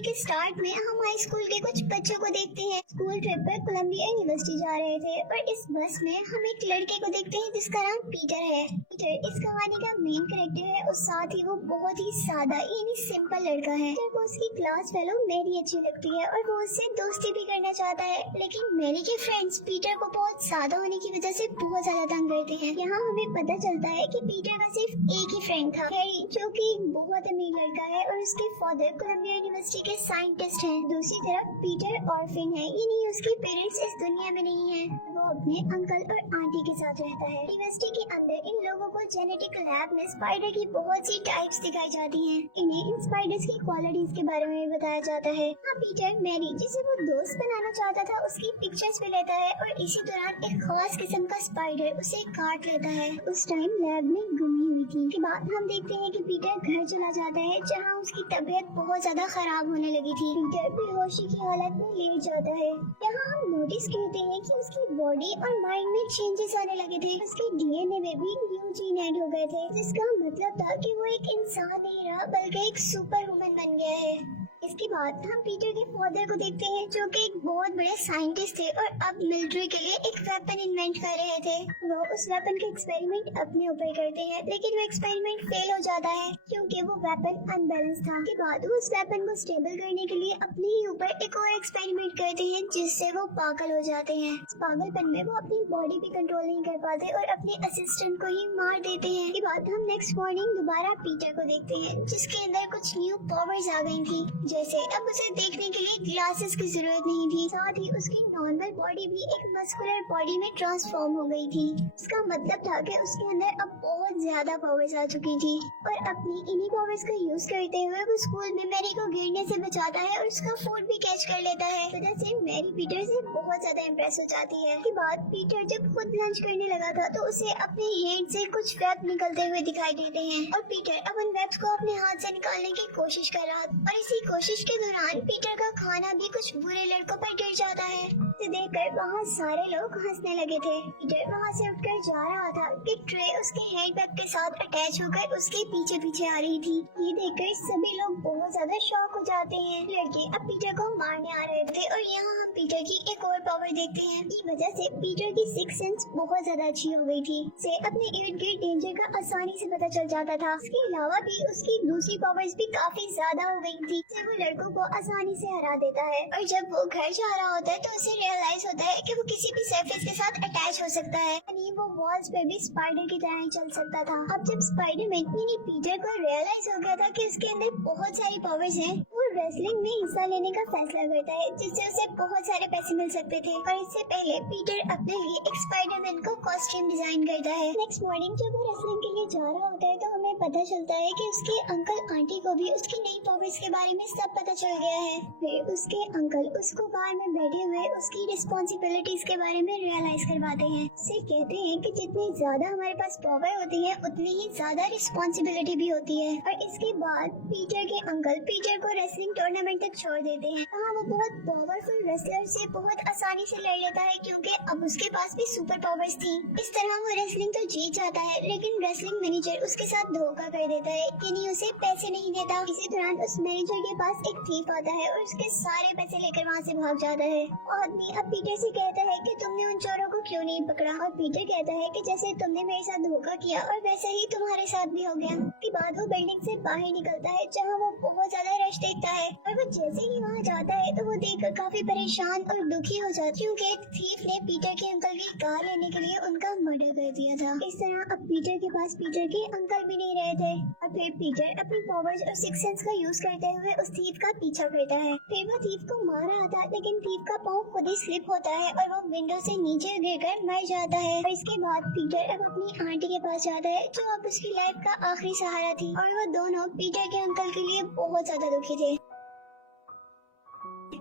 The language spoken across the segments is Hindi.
के स्टार्ट में हम हाई स्कूल के कुछ बच्चों को देखते हैं स्कूल ट्रिप पर कोलंबिया यूनिवर्सिटी जा रहे थे और इस बस में हम एक लड़के को देखते हैं जिसका नाम पीटर है। पीटर इस कहानी का मेन कैरेक्टर है और साथ ही वो बहुत ही सादा यानी सिंपल लड़का है। पीटर को उसकी क्लास फेलो मैरी अच्छी लगती है और वो उससे दोस्ती भी करना चाहता है, लेकिन मैरी के फ्रेंड्स पीटर को बहुत सादा होने की वजह से बहुत ज्यादा तंग करते हैं। यहाँ हमें पता चलता है कि पीटर का सिर्फ एक ही फ्रेंड था, हैरी, जो कि एक बहुत अमीर लड़का है और उसके फादर कोलंबिया यूनिवर्सिटी के साइंटिस्ट हैं। दूसरी तरफ पीटर ऑर्फन है, यानी उसके पेरेंट्स इस दुनिया में नहीं है। वो अपने अंकल और आंटी के साथ रहता है। यूनिवर्सिटी के अंदर इन लोगों को जेनेटिक लैब में स्पाइडर की बहुत सी टाइप्स दिखाई जाती हैं। इन्हें इन स्पाइडर्स की क्वालिटीज के बारे में बताया जाता है। हाँ, पीटर मैरी जिसे वो दोस्त बनाना चाहता था उसकी पिक्चर्स भी लेता है और इसी दौरान एक खास किस्म का स्पाइडर उसे काट लेता है। उस टाइम लैब में गुमी हुई थी। के बाद हम देखते हैं कि पीटर घर चला जाता है जहाँ उसकी तबीयत बहुत ज्यादा खराब होने लगी थी। पीटर बेहोशी की हालत में लेट जाता है। यहाँ हम नोटिस करते हैं कि उसकी बॉडी और माइंड में चेंजेस आने लगे थे। उसके डीएनए में भी न्यू जीन ऐड हो गए थे, जिसका मतलब था कि वो एक इंसान नहीं रहा बल्कि एक सुपर वुमन बन गया है। इसके बाद हम पीटर के फादर को देखते हैं जो कि एक बहुत बड़े साइंटिस्ट थे और अब मिलिट्री के लिए एक वेपन इन्वेंट कर रहे थे। वो उस वेपन का एक्सपेरिमेंट अपने ऊपर करते हैं, लेकिन वो एक्सपेरिमेंट फेल हो जाता है क्योंकि वो वेपन अनबैलेंस था। के बाद वो उस वेपन को स्टेबल करने के लिए अपने ही ऊपर एक और एक्सपेरिमेंट करते हैं जिससे वो पागल हो जाते हैं। इस पागलपन में वो अपनी बॉडी भी कंट्रोल नहीं कर पाते और अपने असिस्टेंट को ही मार देते हैं। के बाद हम नेक्स्ट मॉर्निंग दोबारा पीटर को देखते हैं जिसके अंदर कुछ न्यू पावर्स आ गई थी, जैसे अब उसे देखने के लिए ग्लासेस की जरूरत नहीं थी। साथ ही उसकी नॉर्मल बॉडी भी एक मस्कुलर बॉडी में ट्रांसफॉर्म हो गई थी। इसका मतलब था कि उसके अंदर अब बहुत ज्यादा पावर्स आ चुकी थी और अपनी इन्हीं पावर्स का यूज करते हुए वो स्कूल में मैरी को गिरने से बचाता है और उसका फूड भी कैच कर लेता है। वजह से मैरी पीटर से बहुत ज्यादा इम्प्रेस हो जाती है। के बाद पीटर जब खुद लंच करने लगा था तो उसे अपने हैंड से कुछ वेब निकलते हुए दिखाई देते हैं और पीटर अब उन वेब्स को अपने हाथ से निकालने की कोशिश कर रहा था और इसी कोशिश के दौरान पीटर का खाना भी कुछ बुरे लड़कों पर गिर जाता है। इसे देखकर वहाँ सारे लोग हंसने लगे थे। पीटर वहाँ से उठकर जा रहा था कि ट्रे उसके हैंडबैग के साथ अटैच होकर उसके पीछे पीछे आ रही थी। ये देखकर सभी लोग बहुत ज्यादा शॉक हो जाते हैं। लड़के अब पीटर को मारने आ रहे थे और यहाँ हम पीटर की एक और पावर देखते हैं। इस वजह से पीटर की सिक्स सेंस बहुत ज्यादा अच्छी हो गई थी। उसे अपने इर्द गिर्द डेंजर का आसानी से पता चल जाता था। इसके अलावा भी उसकी दूसरी पावर्स भी काफी ज्यादा हो गई थी। वो लड़कों को आसानी से हरा देता है और जब वो घर जा रहा होता है तो उसे रियलाइज होता है कि वो किसी भी सरफेस के साथ अटैच हो सकता है, यानी वो वॉल्स पे भी स्पाइडर की तरह ही चल सकता था। अब जब स्पाइडरमैन यानी पीटर को रियलाइज हो गया था कि उसके अंदर बहुत सारी पावर्स हैं, वो रेसलिंग में हिस्सा लेने का फैसला करता है जिससे उसे बहुत सारे पैसे मिल सकते थे। और इससे पहले पीटर अपने लिए एक स्पाइडरमैन को कॉस्ट्यूम डिजाइन करता है। नेक्स्ट मॉर्निंग जब वो रेसलिंग के लिए जा रहा होता है तो हमें पता चलता है कि उसके अंकल आंटी को भी उसकी नई पावर्स के बारे में सब पता चल गया है। फिर उसके अंकल उसको कार में बैठे हुए उसकी रिस्पॉन्सिबिलिटीज के बारे में रियलाइज करवाते हैं। उसे कहते हैं कि जितनी ज्यादा हमारे पास पावर होती है उतनी ही ज्यादा रिस्पॉन्सिबिलिटी भी होती है। और इसके बाद पीटर के अंकल पीटर को रेसलिंग टूर्नामेंट तक छोड़ देते हैं। हाँ, वो बहुत पावरफुल रेसलर से बहुत आसानी से लड़ लेता है क्योंकि अब उसके पास भी सुपर पावर्स थी। इस तरह वो रेसलिंग तो जीत जाता है, लेकिन रेसलिंग मैनेजर उसके साथ धोखा कर देता है, यानी उसे पैसे नहीं देता। इसी दौरान उस मैनेजर के पास एक थीफ आता है और उसके सारे पैसे लेकर वहाँ से भाग जाता है। और आदमी अब पीटर से कहता है कि तुमने उन चोरों को क्यों नहीं पकड़ा, और पीटर कहता है कि जैसे तुमने मेरे साथ धोखा किया और वैसे ही तुम्हारे साथ भी हो गया। उसके बाद वो बिल्डिंग से बाहर निकलता है जहाँ वो बहुत ज्यादा रश देखता है और वो जैसे ही वहाँ जाता है तो वो देखकर काफी परेशान और दुखी हो जाता है क्योंकि एक थीफ ने पीटर के अंकल की कार लेने के लिए उनका मर्डर कर दिया था। इस तरह अब पीटर के पास पीटर के अंकल भी नहीं रहे थे और फिर पीटर अपनी पावर्स और सिक्स सेंस का यूज करते हुए उस थीफ का पीछा करता है। फिर वो थीफ को मार रहा था लेकिन थीफ का पाँव खुद ही स्लिप होता है और वो विंडो से नीचे गिरकर मर जाता है। और इसके बाद पीटर अब अपनी आंटी के पास जाता है जो अब उसकी लाइफ का आखिरी सहारा थी और वो दोनों पीटर के अंकल के लिए बहुत ज्यादा दुखी थे।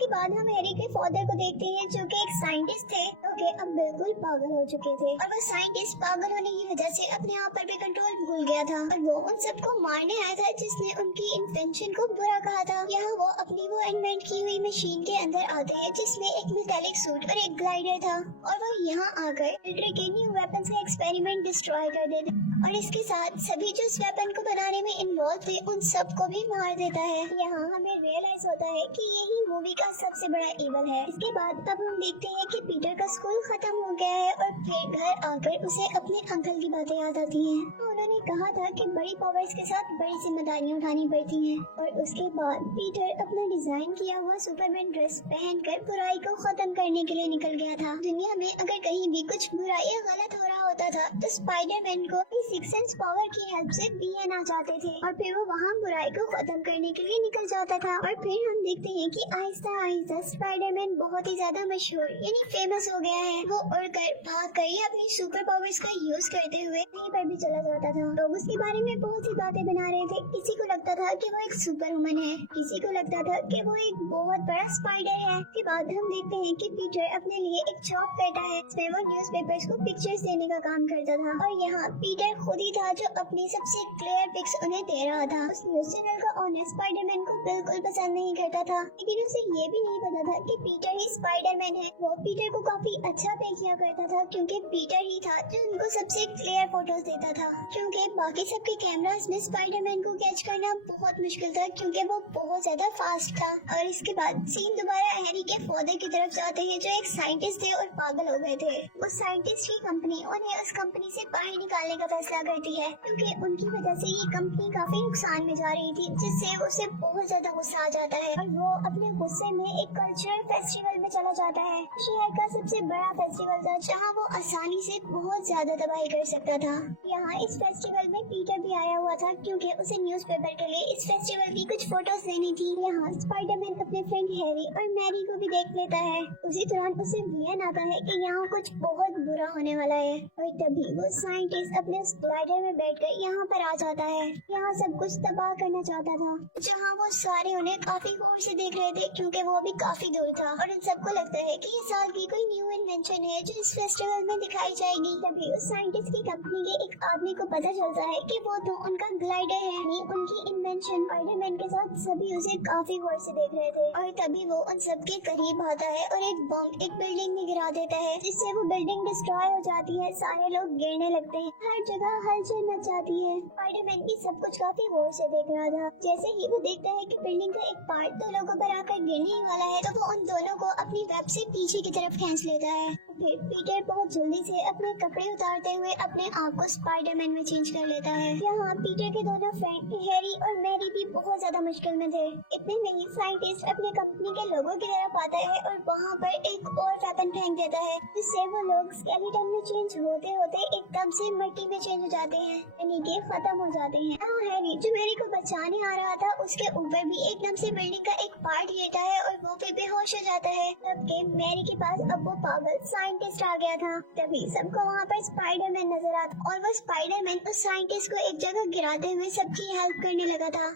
इसके बाद हम हैरी के फादर को देखते हैं जो कि एक साइंटिस्ट थे, जो कि अब बिल्कुल पागल हो चुके थे और वो साइंटिस्ट पागल होने की वजह से अपने आप पर भी कंट्रोल भूल गया था और वो उन सबको मारने आया था जिसने उनकी इन्वेंशन को बुरा कहा था। यहाँ वो अपनी वो इन्वेंट की हुई मशीन के अंदर आते हैं जिसमें एक मेटालिक सूट और एक ग्लाइडर था और वो यहाँ आकर मिलिट्री के न्यू वेपन का एक्सपेरिमेंट डिस्ट्रॉय कर देते और इसके साथ सभी जो इस वेपन को बनाने में इन्वॉल्व थे उन सबको भी मार देता है। यहाँ हमें रियलाइज होता है कि यही मूवी का सबसे बड़ा इवल है। इसके बाद अब हम देखते हैं कि पीटर का स्कूल खत्म हो गया है और फिर घर आकर उसे अपने अंकल की बातें याद आती हैं। तो उन्होंने कहा था कि बड़ी पावर्स के साथ बड़ी जिम्मेदारियां उठानी पड़ती हैं और उसके बाद पीटर अपना डिजाइन किया हुआ सुपरमैन ड्रेस पहनकर बुराई को खत्म करने के लिए निकल गया था। दुनिया में अगर कहीं भी कुछ बुरा या गलत हो रहा होता था तो स्पाइडरमैन को सिक्स सेंस पावर की हेल्प से बीएन आ जाते थे और फिर वो वहाँ बुराई को खत्म करने के लिए निकल जाता था। और फिर हम देखते हैं कि आहिस्ता आहिस्ता स्पाइडरमैन बहुत ही ज्यादा मशहूर यानी फेमस हो गया है। वो उड़कर भागकर या अपनी सुपर पावर्स का यूज करते हुए कहीं पर भी चला जाता था। लोग उसके बारे में बहुत सी बातें बना रहे थे। किसी को लगता था कि वो एक सुपर वुमन है, किसी को लगता था कि वो एक बहुत बड़ा स्पाइडर है। इसके बाद हम देखते हैं कि पीटर अपने लिए एक जॉब करता है जिसमें वो न्यूज़पेपर्स को पिक्चर्स देने का काम करता था और यहाँ पीटर खुद ही था जो अपनी सबसे क्लियर पिक्स उन्हें दे रहा था। उस न्यूज चैनल का ओनर स्पाइडरमैन को बिल्कुल पसंद नहीं करता था, लेकिन उसे ये भी नहीं पता था कि पीटर ही स्पाइडरमैन है। वो पीटर को काफी अच्छा पे किया करता था क्योंकि पीटर ही था जो उनको सबसे क्लियर फोटोज देता था, क्योंकि बाकी सबके कैमरास में स्पाइडरमैन को कैच करना बहुत मुश्किल था क्योंकि वो बहुत ज्यादा फास्ट था। और इसके बाद सीन दोबारा हैरी के फादर की तरफ जाते हैं जो एक साइंटिस्ट थे और पागल हो गए थे। उस साइंटिस्ट की कंपनी उन्हें उस कंपनी से बाहर निकालने का फैसला करती है क्योंकि उनकी वजह से ये कंपनी काफी नुकसान में जा रही थी, जिससे उसे बहुत ज्यादा गुस्सा आ जाता है और वो अपने गुस्से में एक कल्चरल फेस्टिवल में चला जाता है। शहर का सबसे बड़ा फेस्टिवल था जहाँ वो आसानी से बहुत ज्यादा तबाही कर सकता था। यहाँ इस फेस्टिवल में पीटर भी आया हुआ था क्योंकि उसे न्यूज़पेपर के लिए इस फेस्टिवल की कुछ फोटोज लेनी थी। यहाँ स्पाइडरमैन अपने फ्रेंड हैरी और मैरी को भी देख लेता है। उसी दौरान उसे विजन आता है कि यहाँ कुछ बहुत बुरा होने वाला है और तभी वो साइंटिस्ट अपने ग्लाइडर में बैठकर यहाँ पर आ जाता है। यहाँ सब कुछ तबाह करना चाहता था, जहाँ वो सारे उन्हें काफी गौर से देख रहे थे क्योंकि वो भी काफी दूर था और उन सबको लगता है कि ये साल की कोई न्यू इन्वेंशन है जो इस फेस्टिवल में दिखाई जाएगी। तभी उस साइंटिस्ट की कंपनी के एक आदमी को पता चलता है कि वो तो उनका ग्लाइडर है, नहीं उनकी इन्वेंशन। स्पाइडरमैन के साथ सभी उसे काफी गौर से देख रहे थे और तभी वो उन सबके करीब आता है और एक बम एक बिल्डिंग में गिरा देता है, जिससे वो बिल्डिंग डिस्ट्रॉय हो जाती है। सारे लोग गिरने लगते हैं, हर जगह हलचल मच जाती है। स्पाइडरमैन भी सब कुछ काफी गौर से देख रहा था। जैसे ही वो देखता है कि बिल्डिंग का एक पार्ट दो लोगों पर आकर गिरने ही वाला है तो वो उन दोनों को अपनी वेब से पीछे की तरफ खींच लेता है। फिर पीटर बहुत जल्दी से अपने कपड़े उतारते हुए अपने आप को स्पाइडरमैन में चेंज कर लेता है। यहाँ पीटर के दोनों फ्रेंड हैरी और मैरी भी बहुत ज्यादा मुश्किल में थे। इतने में ही साइंटिस्ट अपने कंपनी के लोगों की तरफ आता है और वहाँ पर एक और वेपन फेंक देता है, जिससे वो लोग स्केलेटन में चेंज होते होते एकदम से मिट्टी में चेंज हो जाते हैं, यानी कि खत्म हो जाते हैं। यहाँ हैरी जो मैरी को बचाने आ रहा था उसके ऊपर भी एकदम से बिल्डिंग का एक पार्ट गिरता है और वो भी बेहोश हो जाता है। जबकि मैरी के पास अब वो पागल साइंटिस्ट आ गया था। तभी सबको वहाँ पर स्पाइडरमैन नजर आता और वो स्पाइडरमैन उस साइंटिस्ट को एक जगह गिराते हुए सबकी हेल्प करने लगा था।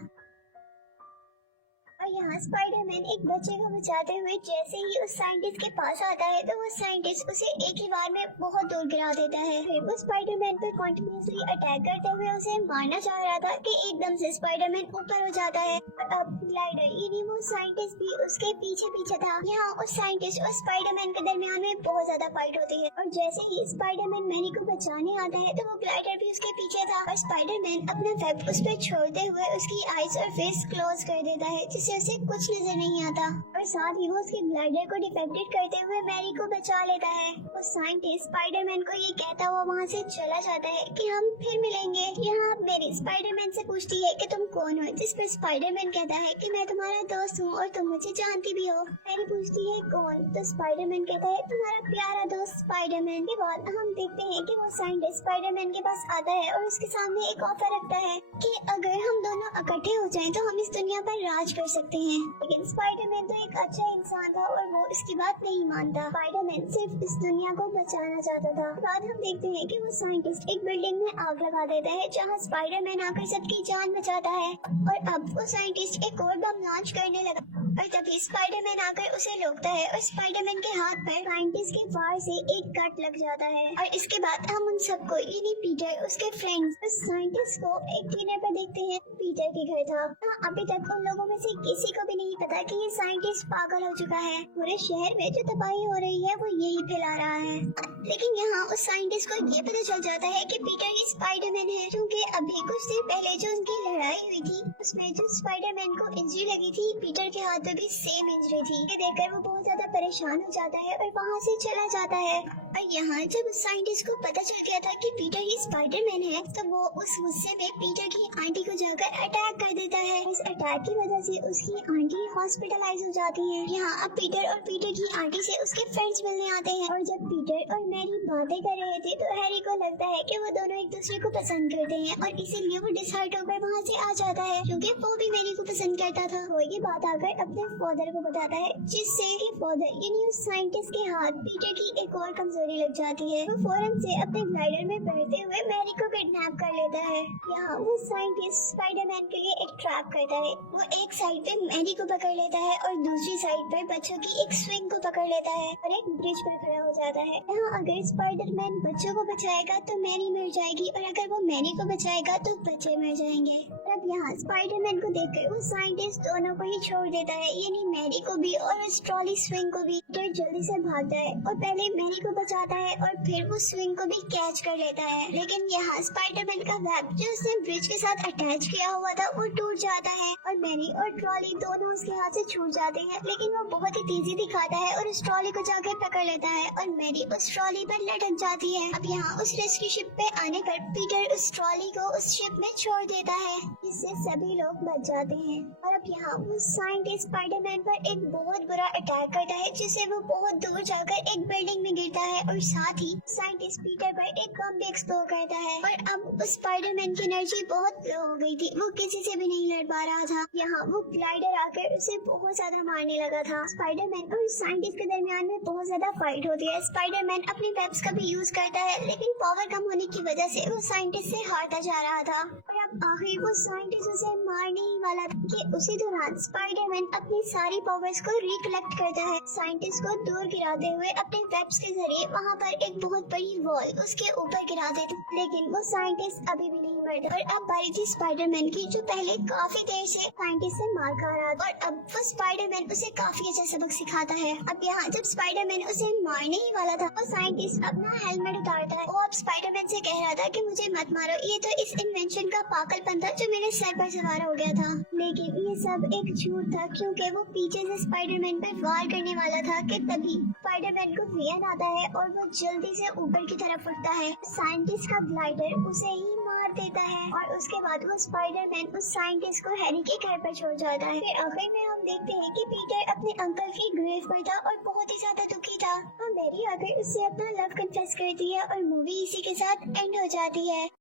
और यहाँ स्पाइडरमैन एक बच्चे को बचाते हुए जैसे ही उस साइंटिस्ट के पास आता है तो वो साइंटिस्ट उसे एक ही बार में बहुत दूर गिरा देता है। फिर वो स्पाइडरमैन पर कंटिन्यूअसली अटैक करते हुए उसे मारना चाह रहा था कि एकदम से स्पाइडरमैन ऊपर हो जाता है और अब ग्लाइडर यानी वो साइंटिस्ट भी उसके पीछे पीछे था। यहाँ उस साइंटिस्ट और स्पाइडरमैन के दरमियान में बहुत ज्यादा फाइट होती है और जैसे ही स्पाइडरमैन मैरी को बचाने आता है तो वो ग्लाइडर भी उसके पीछे था और स्पाइडरमैन अपना वेब उस पर छोड़ते हुए उसकी आईज और फेस क्लोज कर देता है, जिससे उसे कुछ नजर नहीं आता और साथ ही वो उसके ग्लाइडर को डिफेक्टेड करते हुए मैरी को बचा लेता है। वो साइंटिस्ट स्पाइडरमैन को ये कहता हुआ वहाँ से चला जाता है कि हम फिर मिलेंगे। यहाँ मैरी स्पाइडरमैन से पूछती है कि तुम कौन हो, जिस पर स्पाइडरमैन कहता है कि मैं तुम्हारा दोस्त हूँ और तुम मुझे जानती भी हो। मैरी पूछती है कौन, तो स्पाइडरमैन कहता है तुम्हारा प्यारा दोस्त स्पाइडरमैन। के बाद हम देखते हैं कि वो साइंटिस्ट स्पाइडरमैन के पास आता है और उसके सामने एक ऑफर रखता है कि अगर हम दोनों इकट्ठे हो जाएं तो हम इस दुनिया पर राज कर सकते हैं। लेकिन स्पाइडरमैन तो एक अच्छा इंसान था और वो इसकी बात नहीं मानता। स्पाइडरमैन सिर्फ इस दुनिया को बचाना चाहता था। बाद हम देखते हैं कि वो साइंटिस्ट एक बिल्डिंग में आग लगा देता है जहाँ स्पाइडरमैन आकर सबकी जान बचाता है और अब वो साइंटिस्ट एक और बम लॉन्च करने लगा और तभी स्पाइडरमैन आकर उसे रोकता है और स्पाइडरमैन के हाथ पर साइंटिस्ट के वार से एक कट लग जाता है। और इसके बाद हम उन सबको यानी पीटर, उसके फ्रेंड्स, उस साइंटिस्ट को एक डिनर पर देखते हैं। पीटर के घर था। अभी तक उन लोगों में से किसी को भी नहीं पता कि ये साइंटिस्ट पागल हो चुका है। पूरे शहर में जो तबाही हो रही है वो यही फैला रहा है। लेकिन यहाँ उस साइंटिस्ट को ये पता चल जाता है कि पीटर ही स्पाइडरमैन है, क्योंकि अभी कुछ देर पहले जो उनकी लड़ाई हुई थी उसमें जो स्पाइडरमैन को इंजरी लगी थी, पीटर के हाथ में भी सेम इंजरी थी। ये देखकर वो बहुत ज्यादा परेशान हो जाता है और वहाँ से चला जाता है। और यहाँ जब उस साइंटिस्ट को पता चल गया था कि पीटर ही स्पाइडरमैन है, तो वो उस गुस्से में पीटर की आंटी को जाकर अटैक कर देता है। इस अटैक की वजह से उसकी आंटी हॉस्पिटलाइज हो जाती है। यहाँ अब पीटर और पीटर की आंटी से उसके फ्रेंड्स मिलने आते हैं। और जब पीटर और मैरी बातें कर रहे थे तो हैरी को लगता है कि वो दोनों एक दूसरे को पसंद करते हैं और इसीलिए वो डिसाइड होकर वहाँ से आ जाता है, क्योंकि वो भी मैरी को पसंद करता था। वो ये बात आकर अपने फादर को बताता है, जिससे कि फादर यानी उस साइंटिस्ट के हाथ पीटर की एक और कमजोरी लग जाती है। वो फौरन से अपने ग्लाइडर में बैठते हुए मैरी को किडनैप कर लेता है। यहाँ वो साइंटिस्ट स्पाइडरमैन के लिए एक ट्रैप करता है। वो एक साइड पे मैरी को पकड़ लेता है और दूसरी साइड पे बच्चों की एक स्विंग को पकड़ लेता है और एक ब्रिज पर खड़ा हो जाता है। यहाँ अगर स्पाइडरमैन बच्चों को बचाएगा तो मैरी मर जाएगी और अगर वो मैरी को बचाएगा तो बच्चे मर जाएंगे। अब यहाँ स्पाइडरमैन को देखकर वो साइंटिस्ट दोनों को ही छोड़ देता है, यानी मैरी को भी और उस ट्रॉली स्विंग को भी। पीटर जल्दी से भागता है और पहले मैरी को बचाता है और फिर वो स्विंग को भी कैच कर लेता है। लेकिन यहाँ स्पाइडरमैन का वेब जो उसने ब्रिज के साथ अटैच किया हुआ था वो टूट जाता है और मैरी और ट्रॉली दोनों उसके हाथ से छूट जाते हैं। लेकिन वो बहुत ही तेजी दिखाता है और उस ट्रॉली को जाके पकड़ लेता है और मैरी उस ट्रॉली पर लटक जाती है। अब यहाँ उस रेस्क्यू शिप पे आने पर पीटर उस ट्रॉली को उस शिप में छोड़ देता है, जिससे सभी लोग बच जाते हैं। और अब यहाँ वो साइंटिस्ट स्पाइडरमैन पर एक बहुत बुरा अटैक करता है, जिससे वो बहुत दूर जाकर एक बिल्डिंग में गिरता है और साथ ही साइंटिस्ट पीटर पर एक बम भी एक्सप्लोड करता है। और अब उस स्पाइडरमैन की एनर्जी बहुत लो हो गई थी, वो किसी से भी नहीं लड़ पा रहा था। यहाँ वो ग्लाइडर आकर उसे बहुत ज्यादा मारने लगा था। स्पाइडरमैन और साइंटिस्ट के दरमियान में बहुत ज्यादा फाइट होती है। स्पाइडरमैन अपनी वेब्स का भी यूज करता है, लेकिन पावर कम होने की वजह से वो साइंटिस्ट से हारता जा रहा था। और अब आखिर वो साइंटिस्ट उसे मारने ही वाला था कि उसी दौरान स्पाइडरमैन अपनी सारी पावर्स को रिकलेक्ट करता है। साइंटिस्ट को दूर गिराते हुए अपने वेब्स के जरिए वहाँ पर एक बहुत बड़ी वॉल उसके ऊपर गिरा देते, लेकिन वो साइंटिस्ट अभी भी नहीं मरता। और अब बारी थी स्पाइडरमैन की, जो पहले काफी देर से साइंटिस्ट से मार खा रहा था और अब वो स्पाइडरमैन उसे काफी अच्छा सबक सिखाता है। अब यहाँ जब स्पाइडरमैन उसे मारने ही वाला था, वो साइंटिस्ट अपना हेलमेट उतारता है। वो अब स्पाइडरमैन से कह रहा था कि मुझे मत मारो, ये तो इस इन्वेंशन का पागलपन था जो मेरे सर पर सवार हो गया था। लेकिन ये सब एक झूठ था, क्योंकि वो पीछे से स्पाइडरमैन पर वार करने वाला था कि तभी स्पाइडरमैन को वियन आता है और वो जल्दी से ऊपर की तरफ उठता है। साइंटिस्ट का ग्लाइडर उसे ही मार देता है और उसके बाद वो स्पाइडरमैन उस साइंटिस्ट को हैरी के घर पर छोड़ जाता है। फिर आखिर में हम देखते हैं कि पीटर अपने अंकल की ग्रेव पर था और बहुत ही ज्यादा दुखी था। मैरी आकर उससे अपना लव कन्फेस करती है और मूवी इसी के साथ एंड हो जाती है।